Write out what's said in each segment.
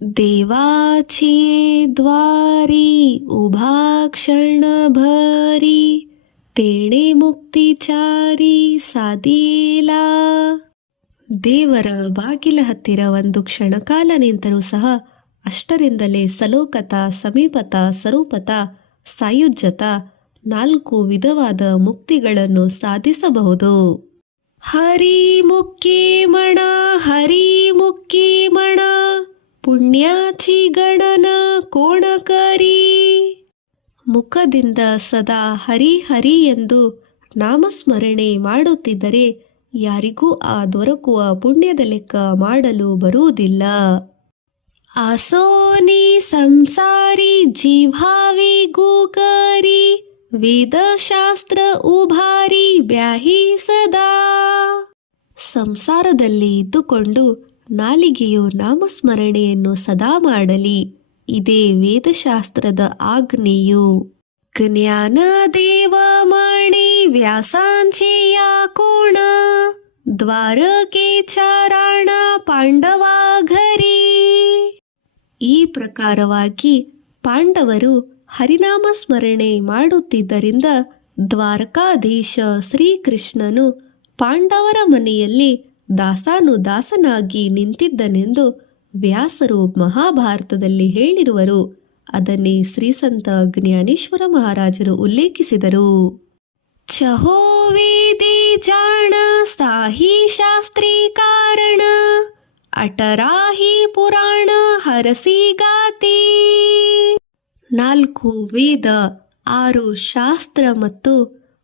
देवाचे द्वारी उभा क्षणभरी, तेणे ಮುಕ್ತಿಚಾರಿ ಸಾದಿಯೇಲ. ದೇವರ ಬಾಗಿಲ ಹತ್ತಿರ ಒಂದು ಕ್ಷಣಕಾಲ ನಿಂತರೂ ಸಹ ಅಷ್ಟರಿಂದಲೇ ಸಲೋಕತ, ಸಮೀಪತ, ಸ್ವರೂಪತ, ಸಾಯುಜ್ಯತ 4 ವಿಧವಾದ ಮುಕ್ತಿಗಳನ್ನು ಸಾಧಿಸಬಹುದು. ಹರಿ ಮುಕ್ಕಿಮಣ, ಹರಿ ಮುಕ್ಕಿಮಣ, ಪುಣ್ಯಾಚಿ ಗಣನ ಕೋಣಕರಿ. ಮುಖದಿಂದ ಸದಾ ಹರಿ ಹರಿ ಎಂದು ನಾಮಸ್ಮರಣೆ ಮಾಡುತ್ತಿದ್ದರೆ ಯಾರಿಗೂ ಆ ದೊರಕುವ ಪುಣ್ಯದ ಲೆಕ್ಕ ಮಾಡಲು ಬರುವುದಿಲ್ಲ. ಆಸೋನಿ ಸಂಸಾರಿ ಜೀವಾವಿ ಗೂಕರಿ, ವೇದಶಾಸ್ತ್ರ ಉಭಾರಿ ಬ್ಯಾಹಿ ಸದಾ. ಸಂಸಾರದಲ್ಲಿ ಇದ್ದುಕೊಂಡು ನಾಲಿಗೆಯು ನಾಮಸ್ಮರಣೆಯನ್ನು ಸದಾ ಮಾಡಲಿ, ಇದೇ ವೇದಶಾಸ್ತ್ರದ ಆಜ್ಞೆಯು. ಜ್ಞಾನ ದೇವಮಣಿ ವ್ಯಾಸಾಂಚಿ ಯಾ ಕೋಣ, ದ್ವಾರಕೆಚ ರಾಣ ಪಾಂಡವಾ ಘರಿ. ಈ ಪ್ರಕಾರವಾಗಿ ಪಾಂಡವರು ಹರಿನಾಮ ಸ್ಮರಣೆ ಮಾಡುತ್ತಿದ್ದರಿಂದ ದ್ವಾರಕಾಧೀಶ ಶ್ರೀಕೃಷ್ಣನು ಪಾಂಡವರ ಮನೆಯಲ್ಲಿ ದಾಸಾನುದಾಸನಾಗಿ ನಿಂತಿದ್ದನೆಂದು ವ್ಯಾಸರು ಮಹಾಭಾರತದಲ್ಲಿ ಹೇಳಿರುವರು. ಅದನ್ನೇ ಶ್ರೀಸಂತ ಜ್ಞಾನೇಶ್ವರ ಮಹಾರಾಜರು ಉಲ್ಲೇಖಿಸಿದರು. ಚಹೋ ವೇದಿ ಜಾಣ ಸಾಹಿ ಶಾಸ್ತ್ರೀ ಕಾರಣ, ಅಟರಾಹಿ ಪುರಾಣ ಹರಸಿ ಗಾತಿ. 4 ವೇದ, 6 ಶಾಸ್ತ್ರ ಮತ್ತು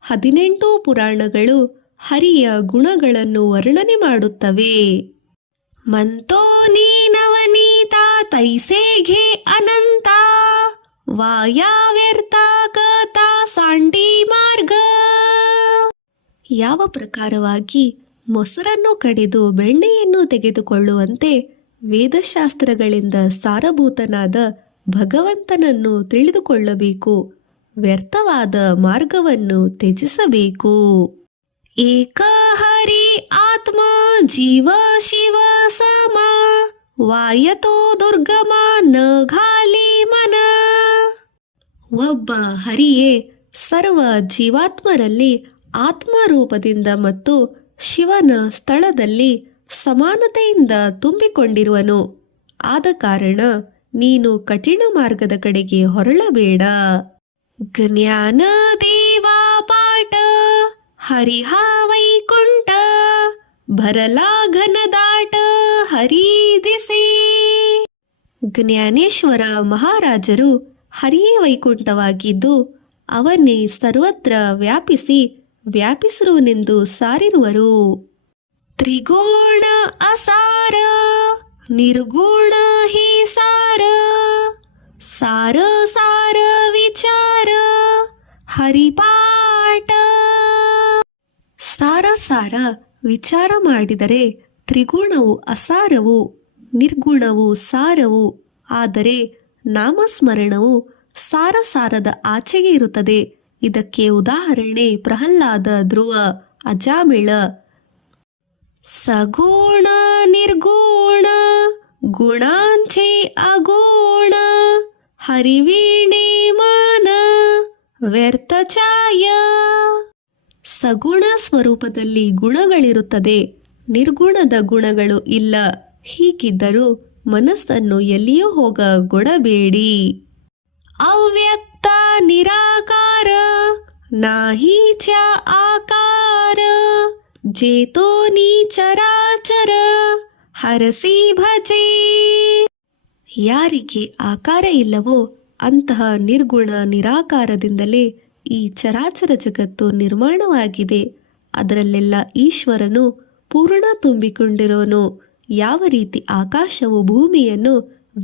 18 ಪುರಾಣಗಳು ಹರಿಯ ಗುಣಗಳನ್ನು ವರ್ಣನೆ ಮಾಡುತ್ತವೆ. ಮಂತೋ ನೀ ನವನೀತ ತೈಸೆ ಘೆ ಅನಂತ, ವಾಯಾ ವ್ಯರ್ಥ ಕಥಾ ಸಾಂಡಿ ಮಾರ್ಗ. ಯಾವ ಪ್ರಕಾರವಾಗಿ ಮೊಸರನ್ನು ಕಡಿದು ಬೆಣ್ಣೆಯನ್ನು ತೆಗೆದುಕೊಳ್ಳುವಂತೆ ವೇದಶಾಸ್ತ್ರಗಳಿಂದ ಸಾರಭೂತನಾದ ಭಗವಂತನನ್ನು ತಿಳಿದುಕೊಳ್ಳಬೇಕು, ವ್ಯರ್ಥವಾದ ಮಾರ್ಗವನ್ನು ತ್ಯಜಿಸಬೇಕು. ಏಕ ಹರಿ ಆತ್ಮ ಜೀವ ಶಿವ ಸಮ, ವಾಯತೋ ದುರ್ಗಮ ನ ಘಾಲಿ ಮನ. ಒಬ್ಬ ಹರಿಯೇ ಸರ್ವ ಜೀವಾತ್ಮರಲ್ಲಿ ಆತ್ಮರೂಪದಿಂದ ಮತ್ತು ಶಿವನ ಸ್ಥಳದಲ್ಲಿ ಸಮಾನತೆಯಿಂದ ತುಂಬಿಕೊಂಡಿರುವನು. ಆದ ಕಾರಣ ನೀನು ಕಠಿಣ ಮಾರ್ಗದ ಕಡೆಗೆ ಹೊರಳಬೇಡ. ಜ್ಞಾನ ದೇವಾ ಪಾಠ ಹರಿಹ ವೈಕುಂಠ, ಭರಲಾ ಘನದಾಟ ಹರಿ ದಿಸಿ. ಜ್ಞಾನೇಶ್ವರ ಮಹಾರಾಜರು ಹರಿಯೇ ವೈಕುಂಠವಾಗಿದ್ದು ಅವನ್ನೇ ಸರ್ವತ್ರ ವ್ಯಾಪಿಸಿರುವನೆಂದು ಸಾರಿರುವರು. ತ್ರಿಗುಣ ಅಸಾರ ನಿರ್ಗುಣ ಹಿ ಸಾರ, ಸಾರ ಸಾರ ವಿಚಾರ ಹರಿಪಾಠ. ಸಾರ ಸಾರ ವಿಚಾರ ಮಾಡಿದರೆ ತ್ರಿಗುಣವು ಅಸಾರವು, ನಿರ್ಗುಣವು ಸಾರವು. ಆದರೆ ನಾಮಸ್ಮರಣವು ಸಾರ ಸಾರದ ಆಚೆಗೆ ಇರುತ್ತದೆ. ಇದಕ್ಕೆ ಉದಾಹರಣೆ ಪ್ರಹ್ಲಾದ, ಧ್ರುವ, ಅಜಾಮಿಳ. ಸಗುಣ ನಿರ್ಗುಣ ಗುಣಾಂಚೆ ಅಗುಣ, ಹರಿವೀಣೆ ಮನ ವ್ಯರ್ಥ ಛಾಯ. ಸಗುಣ ಸ್ವರೂಪದಲ್ಲಿ ಗುಣಗಳಿರುತ್ತದೆ, ನಿರ್ಗುಣದ ಗುಣಗಳು ಇಲ್ಲ. ಹೀಗಿದ್ದರೂ ಮನಸ್ಸನ್ನು ಎಲ್ಲಿಯೂ ಹೋಗಗೊಡಬೇಡಿ. ಅವ್ಯಕ್ತ ನಿರಾಕಾರ ನಾಹಿ ಚ ಆಕಾರ, ಜೇತೋ ನೀ ಚರಾಚರ ಹರಸಿ ಭಜೆ. ಯಾರಿಗೆ ಆಕಾರ ಇಲ್ಲವೋ ಅಂತಹ ನಿರ್ಗುಣ ನಿರಾಕಾರದಿಂದಲೇ ಈ ಚರಾಚರ ಜಗತ್ತು ನಿರ್ಮಾಣವಾಗಿದೆ. ಅದರಲ್ಲೆಲ್ಲ ಈಶ್ವರನು ಪೂರ್ಣ ತುಂಬಿಕೊಂಡಿರೋನು. ಯಾವ ರೀತಿ ಆಕಾಶವು ಭೂಮಿಯನ್ನು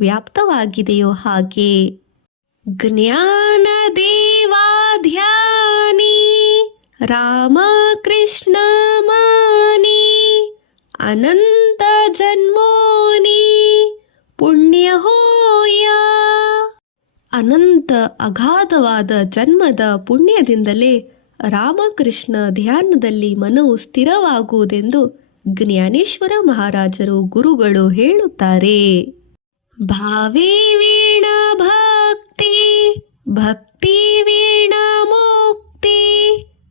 ವ್ಯಾಪ್ತವಾಗಿದೆಯೋ ಹಾಗೆ. ಜ್ಞಾನ ದೇವಾಧ್ಯಾನಿ ರಾಮ ಕೃಷ್ಣ ಮಾನಿ, ಅನಂತ ಜನ್ಮೋನಿ ಪುಣ್ಯ ಹೋಯ. ಅನಂತ ಅಗಾಧವಾದ ಜನ್ಮದ ಪುಣ್ಯದಿಂದಲೇ ರಾಮಕೃಷ್ಣ ಧ್ಯಾನದಲ್ಲಿ ಮನವು ಸ್ಥಿರವಾಗುವುದೆಂದು ಜ್ಞಾನೇಶ್ವರ ಮಹಾರಾಜರು ಗುರುಗಳು ಹೇಳುತ್ತಾರೆ. ಭಾವೇ ವೀಣ ಭಕ್ತಿ ಭಕ್ತಿ ವೀಣ ಮುಕ್ತಿ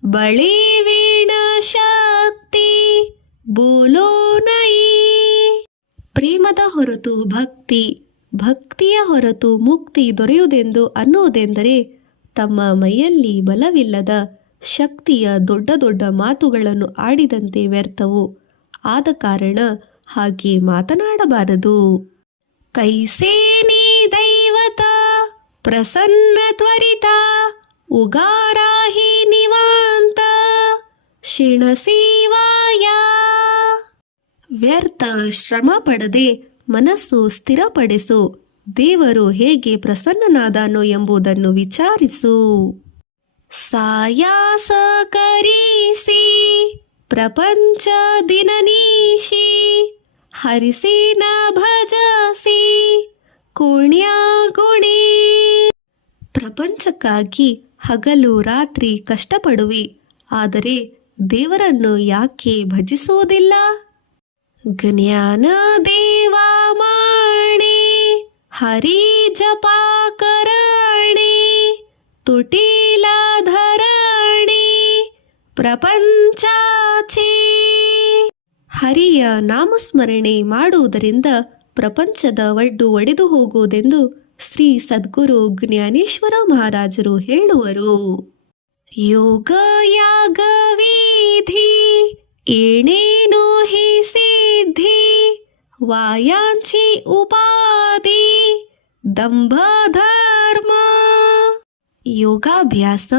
ಬಳಿ ವೀಣ ಶಕ್ತಿ ಬೋಲೋ ನೈ. ಪ್ರೇಮದ ಹೊರತು ಭಕ್ತಿ, ಭಕ್ತಿಯ ಹೊರತು ಮುಕ್ತಿ ದೊರೆಯುವುದೆಂದು ಅನ್ನುವುದೆಂದರೆ ತಮ್ಮ ಮೈಯಲ್ಲಿ ಬಲವಿಲ್ಲದ ಶಕ್ತಿಯ ದೊಡ್ಡ ದೊಡ್ಡ ಮಾತುಗಳನ್ನು ಆಡಿದಂತೆ ವ್ಯರ್ಥವು. ಆದ ಕಾರಣ ಹಾಗೆ ಮಾತನಾಡಬಾರದು. ಕೈಸೇ ನೀ ದೈವತ ಪ್ರಸನ್ನ ತ್ವರಿತ ಉಗಾರಾಹಿ ನಿವಾಂತ ಶಿಣಸೀವಾಯ. ವ್ಯರ್ಥ ಶ್ರಮ ಪಡದೆ ಮನಸ್ಸು ಸ್ಥಿರಪಡಿಸು. ದೇವರು ಹೇಗೆ ಪ್ರಸನ್ನನಾದನೋ ಎಂಬುದನ್ನು ವಿಚಾರಿಸು. ಸಾಯಾಸ ಕರಿಸಿ ಪ್ರಪಂಚ ದಿನನೀಶಿ ಹರಿಸಿ ನ ಭಜಸಿ ಕುಣ್ಯ ಗುಣಿ. ಪ್ರಪಂಚಕ್ಕಾಗಿ ಹಗಲು ರಾತ್ರಿ ಕಷ್ಟಪಡುವಿ, ಆದರೆ ದೇವರನ್ನು ಯಾಕೆ ಭಜಿಸುವುದಿಲ್ಲ? ಜ್ಞಾನ ದೇವ ಮಾಣೆ ಹರಿ ಜಪಾ ಕರಣೆ ತುಟಿಲ ಧರಣೆ ಪ್ರಪಂಚಾಚೆ. ಹರಿಯ ನಾಮಸ್ಮರಣೆ ಮಾಡುವುದರಿಂದ ಪ್ರಪಂಚದ ಒಡ್ಡು ಒಡೆದು ಹೋಗುವುದೆಂದು ಶ್ರೀ ಸದ್ಗುರು ಜ್ಞಾನೇಶ್ವರ ಮಹಾರಾಜರು ಹೇಳುವರು. ಯೋಗ ಯಾಗ ವಿಧಿ ಏನೇನೋ ಹಿ ಸಿದ್ಧಿ ವಾಯಾಂಚಿ ಉಪಾಧಿ ದಂಭ ಧರ್ಮ. ಯೋಗಾಭ್ಯಾಸ,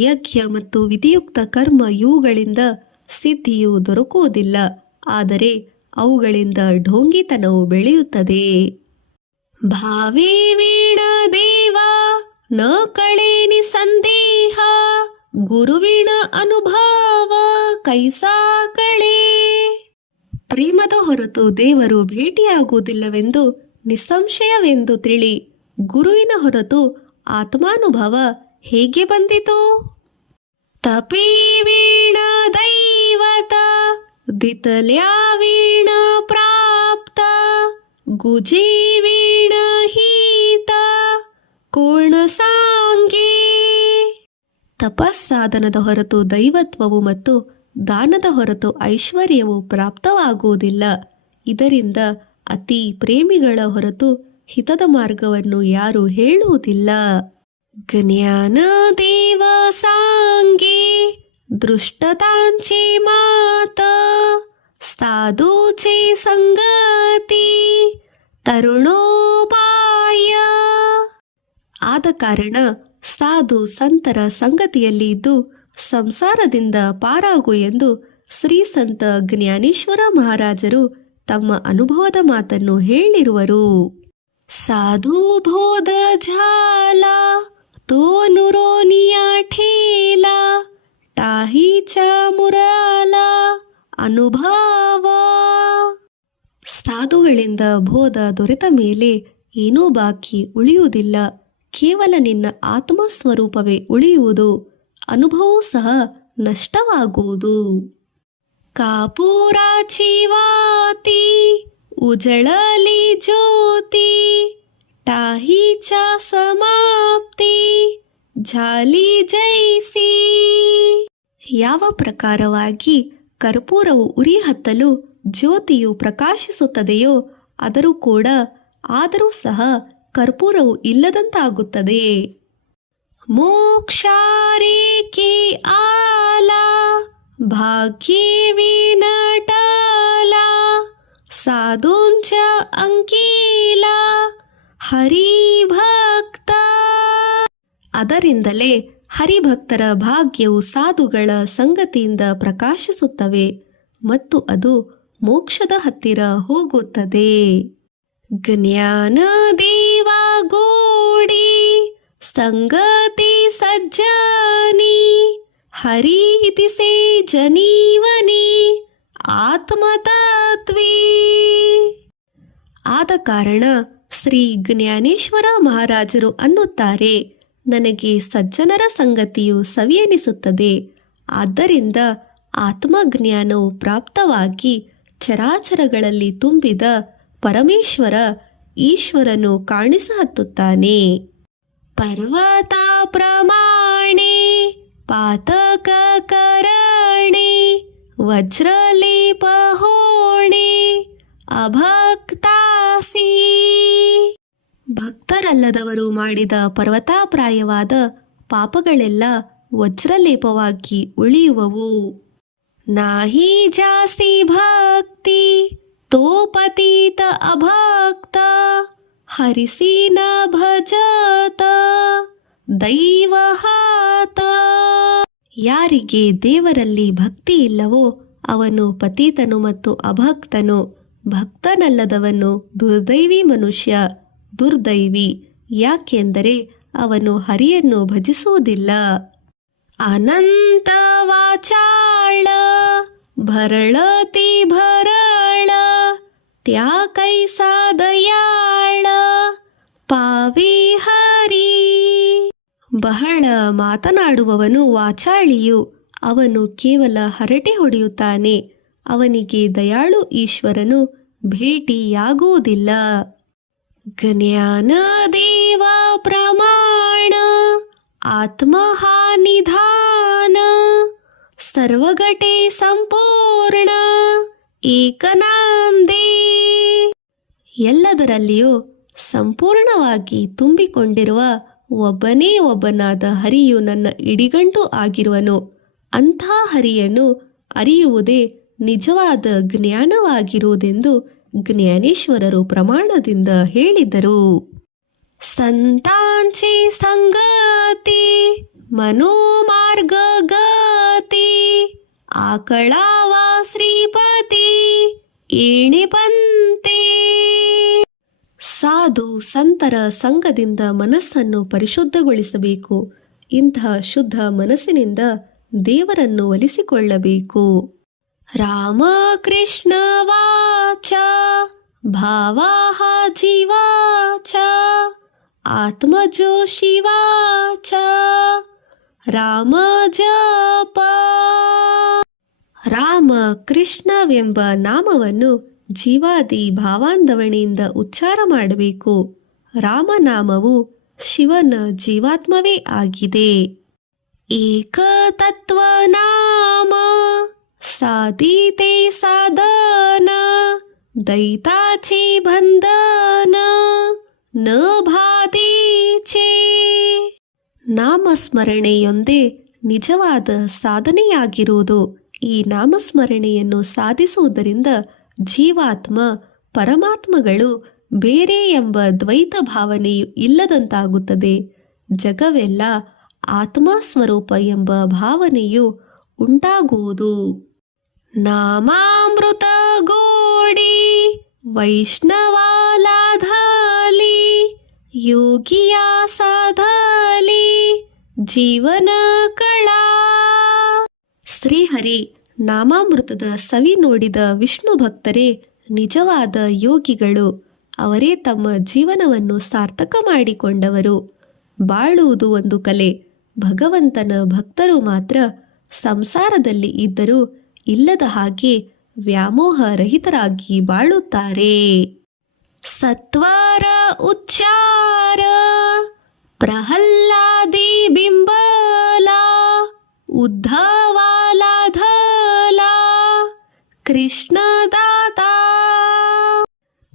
ಯಜ್ಞ ಮತ್ತು ವಿಧಿಯುಕ್ತ ಕರ್ಮ ಇವುಗಳಿಂದ ಸಿದ್ಧಿಯು ದೊರಕುವುದಿಲ್ಲ, ಆದರೆ ಅವುಗಳಿಂದ ಢೋಂಗಿತನವು ಬೆಳೆಯುತ್ತದೆ. ಭಾವೇ ವೀಣ ದೇವ ನ ಕಳೇನಿ ಸಂದೇಹ ಗುರುವಿನ ಅನುಭವ ಕೈಸಾ ಕಳೆ. ಪ್ರೇಮದ ಹೊರತು ದೇವರು ಭೇಟಿಯಾಗುವುದಿಲ್ಲವೆಂದು ನಿಸ್ಸಂಶಯವೆಂದು ತಿಳಿ. ಗುರುವಿನ ಹೊರತು ಆತ್ಮಾನುಭವ ಹೇಗೆ ಬಂದಿತು? ತಪೇ ವೀಣ ದೈವತ ದಿತಲ್ಯಾ ವೀಣ ಪ್ರಾಪ್ತ ಗುಜಿ ವೀಣ ಹೀತ ಕೋಣ ಸಾಂಗೇ. ತಪಸ್ಸಾಧನದ ಹೊರತು ದೈವತ್ವವು ಮತ್ತು ದಾನದ ಹೊರತು ಐಶ್ವರ್ಯವು ಪ್ರಾಪ್ತವಾಗುವುದಿಲ್ಲ. ಇದರಿಂದ ಅತಿ ಪ್ರೇಮಿಗಳ ಹೊರತು ಹಿತದ ಮಾರ್ಗವನ್ನು ಯಾರು ಹೇಳುವುದಿಲ್ಲ. ಜ್ಞಾನ ದೇವ ಸಾಂಗೆ ದೃಷ್ಟತಾಂಚೆ ಮಾತ ಸಾಧುಚೆ ಸಂಗತಿ ತರುಣೋಪಾಯ. ಆದ ಕಾರಣ ಸಾಧು ಸಂತರ ಸಂಗತಿಯಲ್ಲಿ ಇದ್ದು ಸಂಸಾರದಿಂದ ಪಾರಾಗು ಎಂದು ಶ್ರೀ ಸಂತ ಜ್ಞಾನೇಶ್ವರ ಮಹಾರಾಜರು ತಮ್ಮ ಅನುಭವದ ಮಾತನ್ನು ಹೇಳಿರುವರು. ಸಾಧು ಬೋಧ ಝಾಲ ತೋ ನುರೋನಿಯಾ ಠೇಲ ಟಾಹಿಚ ಮುರಾಲ ಅನುಭವ. ಸಾಧುಗಳಿಂದ ಬೋಧ ದೊರೆತ ಮೇಲೆ ಏನೂ ಬಾಕಿ ಉಳಿಯುವುದಿಲ್ಲ, ಕೇವಲ ನಿನ್ನ ಆತ್ಮಸ್ವರೂಪವೇ ಉಳಿಯುವುದು. ಅನುಭವವೂ ಸಹ ನಷ್ಟವಾಗುವುದು. ಕಾಪೂರಾಚಿ ವಾತಿ ಉಜಳಲಿ ಜ್ಯೋತಿ ಟಾಹಿಚ ಸಮಾಪ್ತಿ ಝಾಲಿ ಜೈಸಿ. ಯಾವ ಪ್ರಕಾರವಾಗಿ ಕರ್ಪೂರವು ಉರಿ ಹತ್ತಲು ಜ್ಯೋತಿಯು ಪ್ರಕಾಶಿಸುತ್ತದೆಯೋ ಆದರೂ ಸಹ ಕರ್ಪೂರವು ಇಲ್ಲದಂತಾಗುತ್ತದೆ. ಮೋಕ್ಷಾರೇಕಿ ಆಲ ಭಾಗ್ಯೇ ವಿನಟಲ ಸಾಧುಂಚ ಅಂಕೀಲ ಹರಿಭಕ್ತ. ಅದರಿಂದಲೇ ಹರಿಭಕ್ತರ ಭಾಗ್ಯವು ಸಾಧುಗಳ ಸಂಗತಿಯಿಂದ ಪ್ರಕಾಶಿಸುತ್ತವೆ ಮತ್ತು ಅದು ಮೋಕ್ಷದ ಹತ್ತಿರ ಹೋಗುತ್ತದೆ. ಜ್ಞಾನ ದೇವ ಗೋಡಿ ಸಂಗತಿ ಸಜ್ಜನಿ ಹರಿತಿ ಸೇ ಜನೀವನಿ ಆತ್ಮತತ್ವೀ. ಆದ ಕಾರಣ ಶ್ರೀ ಜ್ಞಾನೇಶ್ವರ ಮಹಾರಾಜರು ಅನ್ನುತ್ತಾರೆ, ನನಗೆ ಸಜ್ಜನರ ಸಂಗತಿಯು ಸವಿಯೆನಿಸುತ್ತದೆ. ಆದ್ದರಿಂದ ಆತ್ಮಜ್ಞಾನವು ಪ್ರಾಪ್ತವಾಗಿ ಚರಾಚರಗಳಲ್ಲಿ ತುಂಬಿದ ಪರಮೇಶ್ವರ ಈಶ್ವರನು ಕಾಣಿಸಹತ್ತುತ್ತಾನೆ. ಪರ್ವತ ಪ್ರಮಾಣೆ ಪಾತಕ ಕರಣೆ ವಜ್ರಲೇಪ ಹೋಣೆ ಅಭಕ್ತಾಸಿ. ಭಕ್ತರಲ್ಲದವರು ಮಾಡಿದ ಪರ್ವತಾಪ್ರಾಯವಾದ ಪಾಪಗಳೆಲ್ಲ ವಜ್ರಲೇಪವಾಗಿ ಉಳಿಯುವವು. ನಾಹಿ ಜಾಸ್ತಿ ಭಕ್ತಿ ತೋಪತೀತ ಅಭಕ್ತ ಹರಿಸಿ ನ ಭಜತ ದೈವಹಾತ. ಯಾರಿಗೆ ದೇವರಲ್ಲಿ ಭಕ್ತಿ ಇಲ್ಲವೋ ಅವನು ಪತೀತನು ಮತ್ತು ಅಭಕ್ತನು. ಭಕ್ತನಲ್ಲದವನು ದುರ್ದೈವಿ ಮನುಷ್ಯ, ದುರ್ದೈವಿ. ಯಾಕೆಂದರೆ ಅವನು ಹರಿಯನ್ನು ಭಜಿಸುವುದಿಲ್ಲ. ಅನಂತ ವಾಚಾಳ ಭರಳತಿ ಭರಳ ತ್ಯಾ ಕೈಸಾ ದಯಾಳ ಪಾವಿ ಹರಿ. ಬಹಳ ಮಾತನಾಡುವವನು ವಾಚಾಳಿಯು, ಅವನು ಕೇವಲ ಹರಟೆ ಹೊಡೆಯುತ್ತಾನೆ. ಅವನಿಗೆ ದಯಾಳು ಈಶ್ವರನು ಭೇಟಿಯಾಗುವುದಿಲ್ಲ. ಜ್ಞಾನ ದೇವ ಪ್ರಮಾಣ ಆತ್ಮಹಾನಿಧಾನ ಸರ್ವಘಟೆ ಸಂಪೂರ್ಣ ಏಕನಾಂದೇ. ಎಲ್ಲದರಲ್ಲಿಯೂ ಸಂಪೂರ್ಣವಾಗಿ ತುಂಬಿಕೊಂಡಿರುವ ಒಬ್ಬನೇ ಒಬ್ಬನಾದ ಹರಿಯು ನನ್ನ ಇಡಿಗಂಟು ಆಗಿರುವನು. ಅಂಥ ಹರಿಯನ್ನು ಅರಿಯುವುದೇ ನಿಜವಾದ ಜ್ಞಾನವಾಗಿರುವುದೆಂದು ಜ್ಞಾನೇಶ್ವರರು ಪ್ರಮಾಣದಿಂದ ಹೇಳಿದರು. ಸಂತಾಂಚಿ ಸಂಗತಿ ಮನೋಮಾರ್ಗ ಗತಿ ಆಕಳಾವ ಶ್ರೀಪತಿ ಏಣಿ ಬಂತೆ. ಸಾಧು ಸಂತರ ಸಂಘದಿಂದ ಮನಸ್ಸನ್ನು ಪರಿಶುದ್ಧಗೊಳಿಸಬೇಕು. ಇಂತಹ ಶುದ್ಧ ಮನಸ್ಸಿನಿಂದ ದೇವರನ್ನು ಒಲಿಸಿಕೊಳ್ಳಬೇಕು. ರಾಮಕೃಷ್ಣ ವಾಚ ಭಾವಾಹ ಜೀವಾಚ ಆತ್ಮಜೋ ಶಿವಾಚ ರಾಮ ಜಪ. ರಾಮ ಕೃಷ್ಣವೆಂಬ ನಾಮವನ್ನು ಜೀವಾದಿ ಭಾವಾಂಧವಣೆಯಿಂದ ಉಚ್ಚಾರ ಮಾಡಬೇಕು. ರಾಮನಾಮವು ಶಿವನ ಜೀವಾತ್ಮವೇ ಆಗಿದೆ. ಏಕತತ್ವ ನಾಮ ಸಾಧಿತೆ ಸಾಧನ ದೈತಾಚಿ ಬಂಧನ ನ ಭಾದೀಚೆ. ನಾಮಸ್ಮರಣೆಯೊಂದೇ ನಿಜವಾದ ಸಾಧನೆಯಾಗಿರುವುದು. ಈ ನಾಮಸ್ಮರಣೆಯನ್ನು ಸಾಧಿಸುವುದರಿಂದ ಜೀವಾತ್ಮ ಪರಮಾತ್ಮಗಳು ಬೇರೆ ಎಂಬ ದ್ವೈತ ಭಾವನೆಯು ಇಲ್ಲದಂತಾಗುತ್ತದೆ. ಜಗವೆಲ್ಲ ಆತ್ಮ ಸ್ವರೂಪ ಎಂಬ ಭಾವನೆಯು ಉಂಟಾಗುವುದು. ನಾಮಾಮೃತ ಗೋಡಿ ವೈಷ್ಣವಾಲಾಧಾಲಿ ಯೋಗಿಯ ಸಾಧಲಿ ಜೀವನ ಕಳಾ. ಶ್ರೀಹರಿ ನಾಮಾಮೃತದ ಸವಿ ನೋಡಿದ ವಿಷ್ಣು ಭಕ್ತರೇ ನಿಜವಾದ ಯೋಗಿಗಳು. ಅವರೇ ತಮ್ಮ ಜೀವನವನ್ನು ಸಾರ್ಥಕ ಮಾಡಿಕೊಂಡವರು. ಬಾಳುವುದು ಒಂದು ಕಲೆ. ಭಗವಂತನ ಭಕ್ತರು ಮಾತ್ರ ಸಂಸಾರದಲ್ಲಿ ಇದ್ದರೂ ಇಲ್ಲದ ಹಾಗೆ ವ್ಯಾಮೋಹ ರಹಿತರಾಗಿ ಬಾಳುತ್ತಾರೆ. ಸತ್ವರ ಉಚ್ಚಾರ ಪ್ರಹ್ಲಾದಿ ಬಿಂಬಲ ಉದ್ಧವಾಲಾಧಲ ಕೃಷ್ಣದಾತ.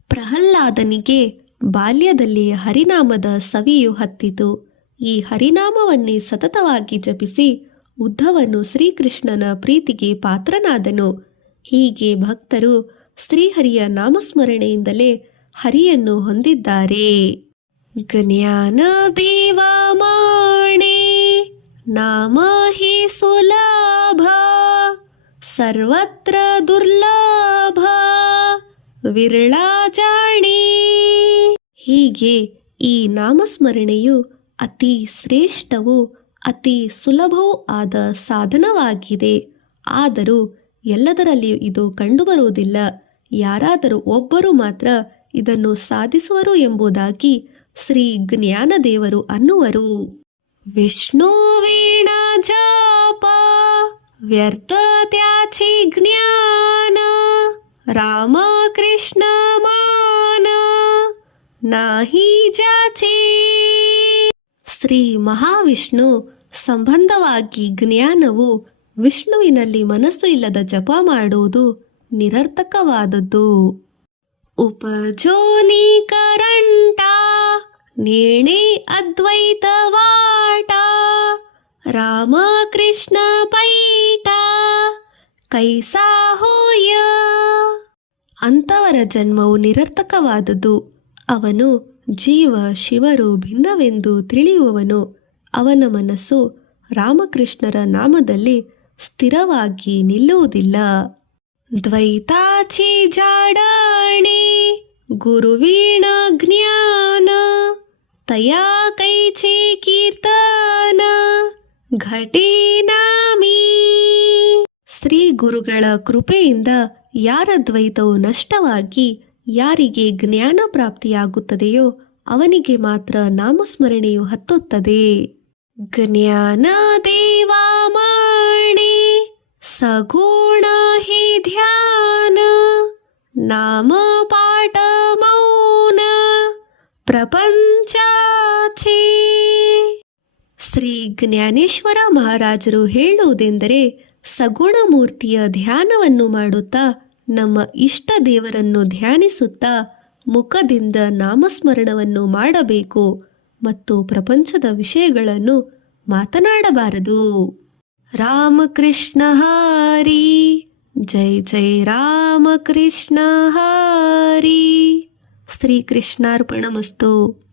ಪ್ರಹ್ಲಾದನಿಗೆ ಬಾಲ್ಯದಲ್ಲಿ ಹರಿನಾಮದ ಸವಿಯು ಹತ್ತಿತು. ಈ ಹರಿನಾಮವನ್ನೇ ಸತತವಾಗಿ ಜಪಿಸಿ ಉದ್ಧವನು ಶ್ರೀಕೃಷ್ಣನ ಪ್ರೀತಿಗೆ ಪಾತ್ರನಾದನು. ಹೀಗೆ ಭಕ್ತರು ಶ್ರೀಹರಿಯ ನಾಮಸ್ಮರಣೆಯಿಂದಲೇ ಹರಿಯನ್ನು ಹೊಂದಿದ್ದಾರೆ. ಜ್ಞಾನ ದೇವ ಮಾಣೆ ನಾಮ ಹಿ ಸುಲಭ ಸರ್ವತ್ರ ದುರ್ಲಭ ವಿರಳ ಜಾಣಿ. ಹೀಗೆ ಈ ನಾಮಸ್ಮರಣೆಯು ಅತಿ ಶ್ರೇಷ್ಠವೂ ಅತಿ ಸುಲಭವೂ ಆದ ಸಾಧನವಾಗಿದೆ. ಆದರೂ ಎಲ್ಲದರಲ್ಲಿಯೂ ಇದು ಕಂಡುಬರುವುದಿಲ್ಲ. ಯಾರಾದರೂ ಒಬ್ಬರು ಮಾತ್ರ ಇದನ್ನು ಸಾಧಿಸುವರು ಎಂಬುದಾಗಿ ಶ್ರೀ ಜ್ಞಾನದೇವರು ಅನ್ನುವರು. ವಿಷ್ಣು ವೀಣ ಜಪ ವ್ಯರ್ಥ ತ್ಯಾಚಿ ಜ್ಞಾನ ರಾಮ ಕೃಷ್ಣ ಮಾನ नाही जाचे. ಶ್ರೀ ಮಹಾವಿಷ್ಣು ಸಂಬಂಧವಾಗಿ ಜ್ಞಾನವು ವಿಷ್ಣುವಿನಲ್ಲಿ ಮನಸ್ಸು ಇಲ್ಲದ ಜಪ ಮಾಡುವುದು ನಿರರ್ಥಕವಾದದ್ದು. ಉಪಜೋನಿ ಕರಂಟ ನೇಣೆ ಅದ್ವೈತವಾಟ ರಾಮಕೃಷ್ಣ ಪೈಟ ಕೈಸಾ ಹೋಯ. ಅಂಥವರ ಜನ್ಮವು ನಿರರ್ಥಕವಾದುದು. ಅವನು ಜೀವ ಶಿವರು ಭಿನ್ನವೆಂದು ತಿಳಿಯುವವನು. ಅವನ ಮನಸ್ಸು ರಾಮಕೃಷ್ಣರ ನಾಮದಲ್ಲಿ ಸ್ಥಿರವಾಗಿ ನಿಲ್ಲುವುದಿಲ್ಲ. ದ್ವೈತಾಚಿ ಜಾಡಾಣೆ ಗುರುವೀಣ ಜ್ಞಾನ ತಯಾ ಕೈಚೆ ಕೀರ್ತನ ಘಟೆ ನಾಮಿ. ಶ್ರೀ ಗುರುಗಳ ಕೃಪೆಯಿಂದ ಯಾರ ದ್ವೈತವು ನಷ್ಟವಾಗಿ ಯಾರಿಗೆ ಜ್ಞಾನ ಪ್ರಾಪ್ತಿಯಾಗುತ್ತದೆಯೋ ಅವನಿಗೆ ಮಾತ್ರ ನಾಮಸ್ಮರಣೆಯು ಹತ್ತುತ್ತದೆ. ಜ್ಞಾನ ದೇವಾಮಾಣೆ ಸಗುಣ ಹಿ ಧ್ಯಾನ ನಾಮ ಪಾಠ ಮೌನ ಪ್ರಪಂಚಾಚೆ. ಶ್ರೀ ಜ್ಞಾನೇಶ್ವರ ಮಹಾರಾಜರು ಹೇಳುವುದೆಂದರೆ, ಸಗುಣ ಮೂರ್ತಿಯ ಧ್ಯಾನವನ್ನು ಮಾಡುತ್ತಾ ನಮ್ಮ ಇಷ್ಟ ದೇವರನ್ನು ಧ್ಯಾನಿಸುತ್ತಾ ಮುಖದಿಂದ ನಾಮಸ್ಮರಣವನ್ನು ಮಾಡಬೇಕು ಮತ್ತು ಪ್ರಪಂಚದ ವಿಷಯಗಳನ್ನು ಮಾತನಾಡಬಾರದು. ರಾಮಕೃಷ್ಣ ಹರಿ ಜೈ ಜೈ ರಾಮಕೃಷ್ಣ ಹರಿ. ಶ್ರೀಕೃಷ್ಣಾರ್ಪಣಮಸ್ತು.